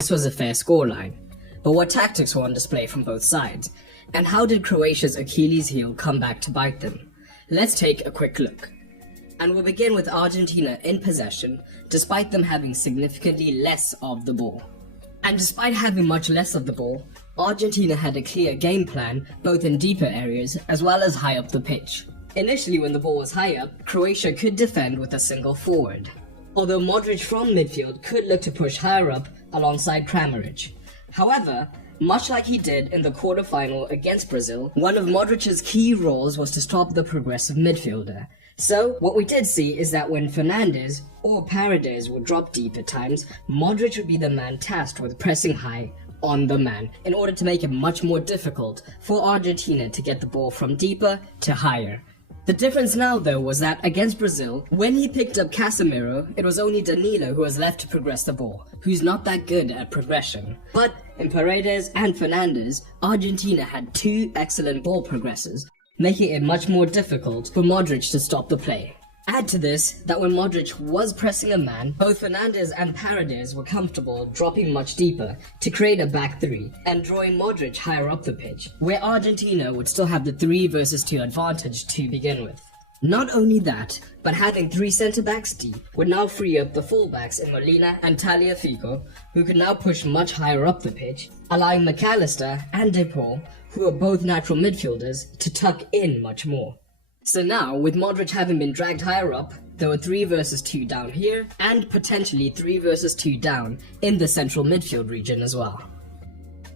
This was a fair scoreline. But what tactics were on display from both sides? And how did Croatia's Achilles heel come back to bite them? Let's take a quick look. And we'll begin with Argentina in possession, despite them having significantly less of the ball. And despite having much less of the ball, Argentina had a clear game plan, both in deeper areas as well as high up the pitch. Initially, when the ball was high up, Croatia could defend with a single forward, although Modric from midfield could look to push higher up alongside Kramaric. However, much like he did in the quarterfinal against Brazil, one of Modric's key roles was to stop the progressive midfielder. So, what we did see is that when Fernandes or Paredes would drop deep at times, Modric would be the man tasked with pressing high on the man in order to make it much more difficult for Argentina to get the ball from deeper to higher. The difference now, though, was that against Brazil, when he picked up Casemiro, it was only Danilo who was left to progress the ball, who's not that good at progression. But in Paredes and Fernandes, Argentina had two excellent ball progressors, making it much more difficult for Modric to stop the play. Add to this that when Modric was pressing a man, both Fernandes and Paredes were comfortable dropping much deeper to create a back three and drawing Modric higher up the pitch, where Argentina would still have the 3 versus 2 advantage to begin with. Not only that, but having 3 centre-backs deep would now free up the full-backs in Molina and Tagliafico, who could now push much higher up the pitch, allowing McAllister and De Paul, who are both natural midfielders, to tuck in much more. So now, with Modric having been dragged higher up, there were 3 versus 2 down here, and potentially 3 versus 2 down in the central midfield region as well.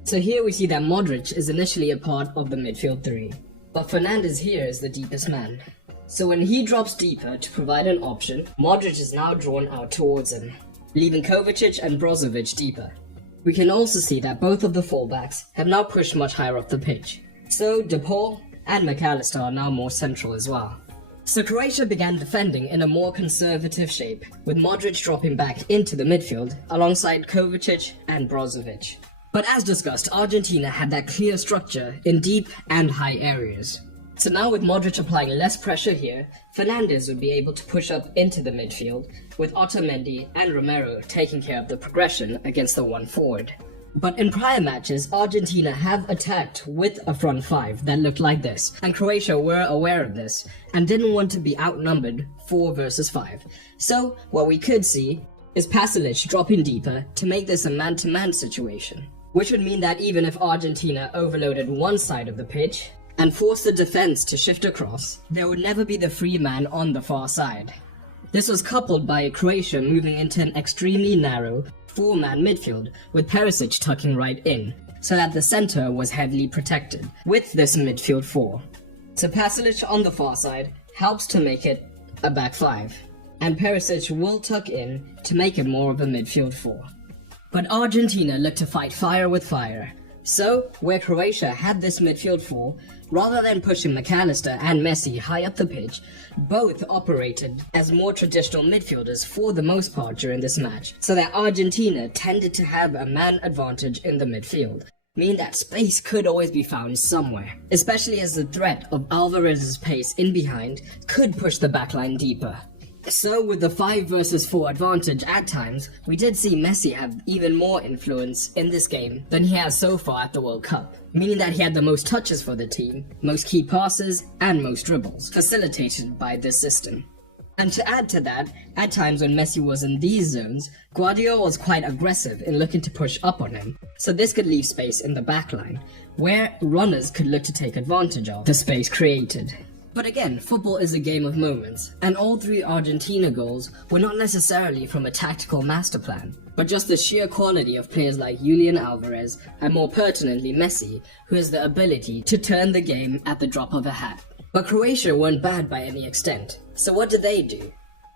So here we see that Modric is initially a part of the midfield 3, but Fernandes here is the deepest man. So when he drops deeper to provide an option, Modric is now drawn out towards him, leaving Kovacic and Brozovic deeper. We can also see that both of the fullbacks have now pushed much higher up the pitch, so De Paul and McAllister are now more central as well. So Croatia began defending in a more conservative shape, with Modric dropping back into the midfield alongside Kovacic and Brozovic. But as discussed, Argentina had that clear structure in deep and high areas. So now with Modric applying less pressure here, Fernandes would be able to push up into the midfield, with Otamendi and Romero taking care of the progression against the one forward. But in prior matches, Argentina have attacked with a front 5 that looked like this, and Croatia were aware of this, and didn't want to be outnumbered 4 versus 5. So, what we could see is Pasalic dropping deeper to make this a man-to-man situation, which would mean that even if Argentina overloaded one side of the pitch, and forced the defense to shift across, there would never be the free man on the far side. This was coupled by Croatia moving into an extremely narrow 4-man midfield, with Perisic tucking right in, so that the centre was heavily protected with this midfield 4. So Pasalic on the far side helps to make it a back 5, and Perisic will tuck in to make it more of a midfield 4. But Argentina looked to fight fire with fire. So, where Croatia had this midfield 4, rather than pushing McAllister and Messi high up the pitch, both operated as more traditional midfielders for the most part during this match, so that Argentina tended to have a man advantage in the midfield, meaning that space could always be found somewhere, especially as the threat of Alvarez's pace in behind could push the backline deeper. So with the 5 versus 4 advantage at times, we did see Messi have even more influence in this game than he has so far at the World Cup, meaning that he had the most touches for the team, most key passes, and most dribbles, facilitated by this system. And to add to that, at times when Messi was in these zones, Guardiola was quite aggressive in looking to push up on him, so this could leave space in the backline, where runners could look to take advantage of the space created. But again, football is a game of moments, and all 3 Argentina goals were not necessarily from a tactical master plan, but just the sheer quality of players like Julian Alvarez, and more pertinently Messi, who has the ability to turn the game at the drop of a hat. But Croatia weren't bad by any extent, so what did they do?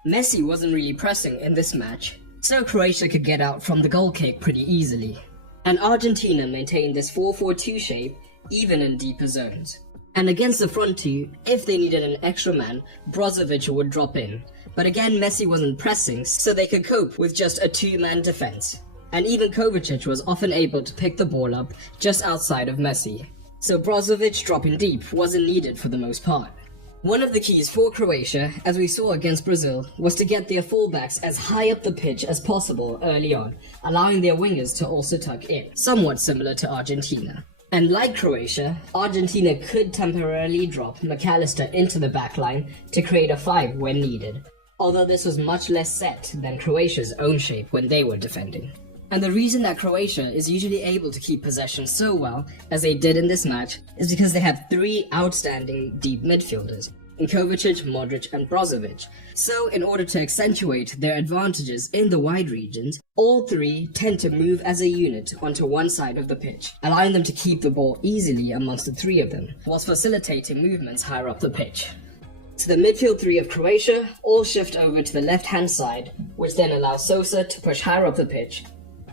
Messi wasn't really pressing in this match, so Croatia could get out from the goal kick pretty easily. And Argentina maintained this 4-4-2 shape even in deeper zones. And against the front 2, if they needed an extra man, Brozovic would drop in. But again, Messi wasn't pressing, so they could cope with just a 2-man defense. And even Kovacic was often able to pick the ball up just outside of Messi. So Brozovic dropping deep wasn't needed for the most part. One of the keys for Croatia, as we saw against Brazil, was to get their fullbacks as high up the pitch as possible early on, allowing their wingers to also tuck in, somewhat similar to Argentina. And like Croatia, Argentina could temporarily drop McAllister into the backline to create a 5 when needed, although this was much less set than Croatia's own shape when they were defending. And the reason that Croatia is usually able to keep possession so well, as they did in this match, is because they have 3 outstanding deep midfielders, in Kovacic, Modric and Brozovic. So in order to accentuate their advantages in the wide regions, all 3 tend to move as a unit onto one side of the pitch, allowing them to keep the ball easily amongst the 3 of them, whilst facilitating movements higher up the pitch. So the midfield 3 of Croatia all shift over to the left-hand side, which then allows Sosa to push higher up the pitch,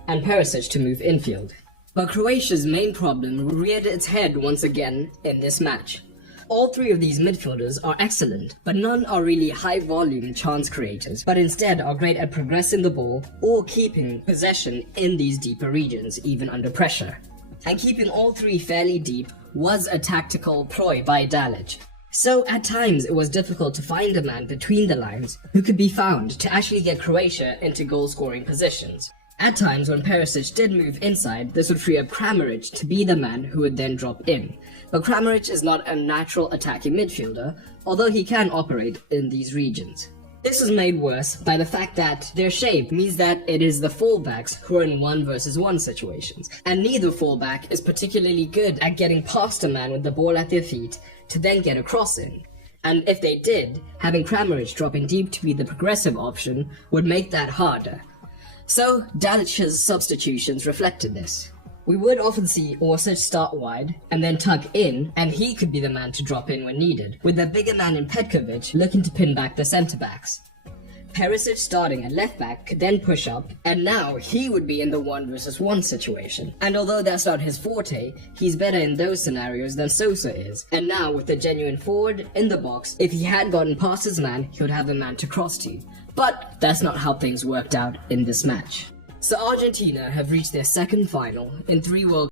and Perisic to move infield. But Croatia's main problem reared its head once again in this match. All 3 of these midfielders are excellent, but none are really high-volume chance creators, but instead are great at progressing the ball or keeping possession in these deeper regions, even under pressure. And keeping all 3 fairly deep was a tactical ploy by Dalic. So at times it was difficult to find a man between the lines who could be found to actually get Croatia into goal-scoring positions. At times when Perisic did move inside, this would free up Kramaric to be the man who would then drop in. But Kramaric is not a natural attacking midfielder, although he can operate in these regions. This is made worse by the fact that their shape means that it is the fullbacks who are in 1 versus 1 situations, and neither fullback is particularly good at getting past a man with the ball at their feet to then get a cross in. And if they did, having Kramaric dropping deep to be the progressive option would make that harder. So, Dalic's substitutions reflected this. We would often see Orsic start wide and then tuck in, and he could be the man to drop in when needed, with the bigger man in Petkovic looking to pin back the centre-backs. Perisic starting at left-back could then push up, and now he would be in the 1 versus 1 situation. And although that's not his forte, he's better in those scenarios than Sosa is. And now with the genuine forward in the box, if he had gotten past his man, he would have a man to cross to. But that's not how things worked out in this match. So Argentina have reached their second final in 3 World